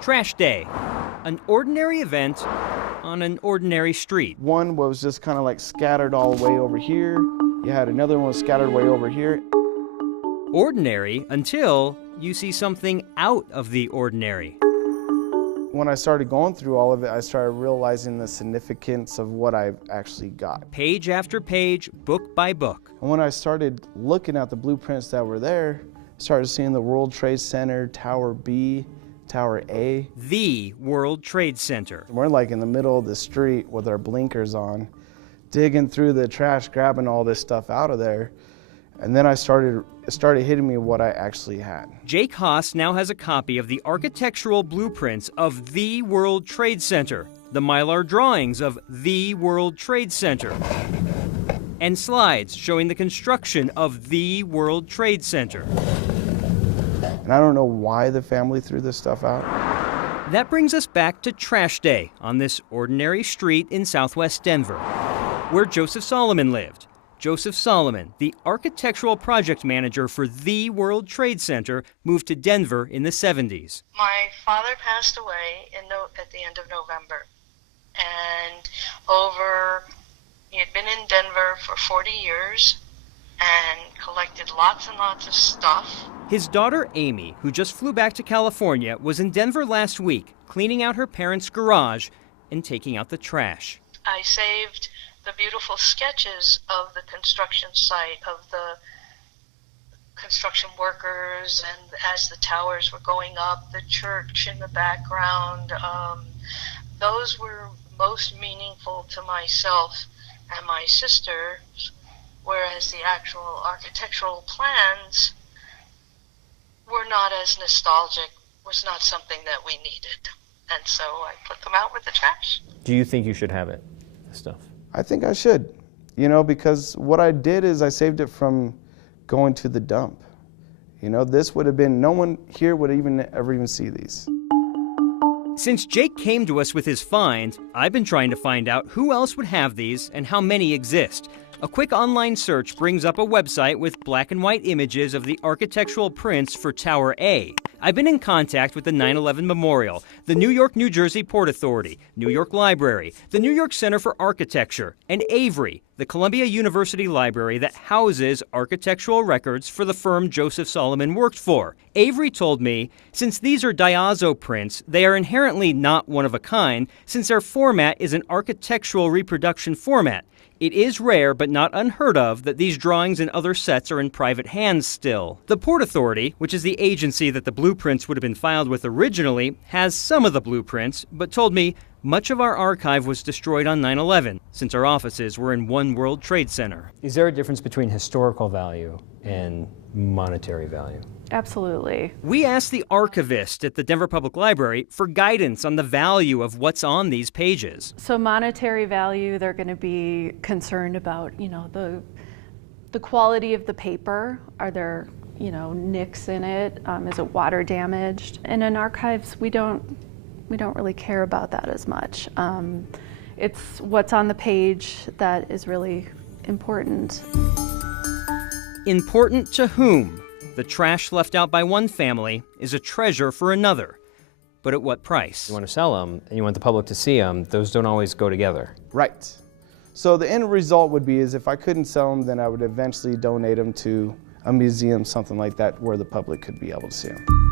Trash Day, an ordinary event on an ordinary street. One was just kind of like scattered all the way over here. You had another one scattered way over here. Ordinary until you see something out of the ordinary. When I started going through all of it, I started realizing the significance of what I've actually got. Page after page, book by book. And when I started looking at the blueprints that were there, I started seeing the World Trade Center, Tower B, Tower A. The World Trade Center. We're like in the middle of the street with our blinkers on, digging through the trash, grabbing all this stuff out of there. And then it started hitting me what I actually had. Jake Haas now has a copy of the architectural blueprints of the World Trade Center, the Mylar drawings of the World Trade Center, and slides showing the construction of the World Trade Center. And I don't know why the family threw this stuff out. That brings us back to Trash Day on this ordinary street in southwest Denver, where Joseph Solomon lived. Joseph Solomon, the architectural project manager for the World Trade Center, moved to Denver in the 70s. My father passed away at the end of November. And he had been in Denver for 40 years and collected lots and lots of stuff. His daughter Amy, who just flew back to California, was in Denver last week, cleaning out her parents' garage and taking out the trash. I saved the beautiful sketches of the construction site, of the construction workers, and as the towers were going up, the church in the background. Those were most meaningful to myself and my sisters, whereas the actual architectural plans were not as nostalgic, was not something that we needed. And so I put them out with the trash. Do you think you should have it, this stuff? I think I should, because what I did is I saved it from going to the dump. This would have been, no one here would ever even see these. Since Jake came to us with his find, I've been trying to find out who else would have these and how many exist. A quick online search brings up a website with black and white images of the architectural prints for Tower A. I've been in contact with the 9/11 Memorial, the New York, New Jersey Port Authority, New York Library, the New York Center for Architecture, and Avery, the Columbia University Library that houses architectural records for the firm Joseph Solomon worked for. Avery told me, since these are diazo prints, they are inherently not one of a kind, since their format is an architectural reproduction format. It is rare, but not unheard of, that these drawings and other sets are in private hands still. The Port Authority, which is the agency that the blueprints would have been filed with originally, has some of the blueprints, but told me much of our archive was destroyed on 9/11, since our offices were in One World Trade Center. Is there a difference between historical value and monetary value? Absolutely. We asked the archivist at the Denver Public Library for guidance on the value of what's on these pages. So monetary value, they're going to be concerned about, the quality of the paper. Are there, nicks in it? Is it water damaged? And in archives, we don't really care about that as much. It's what's on the page that is really important. Important to whom? The trash left out by one family is a treasure for another. But at what price? You want to sell them and you want the public to see them, those don't always go together. Right. So the end result would be is if I couldn't sell them, then I would eventually donate them to a museum, something like that, where the public could be able to see them.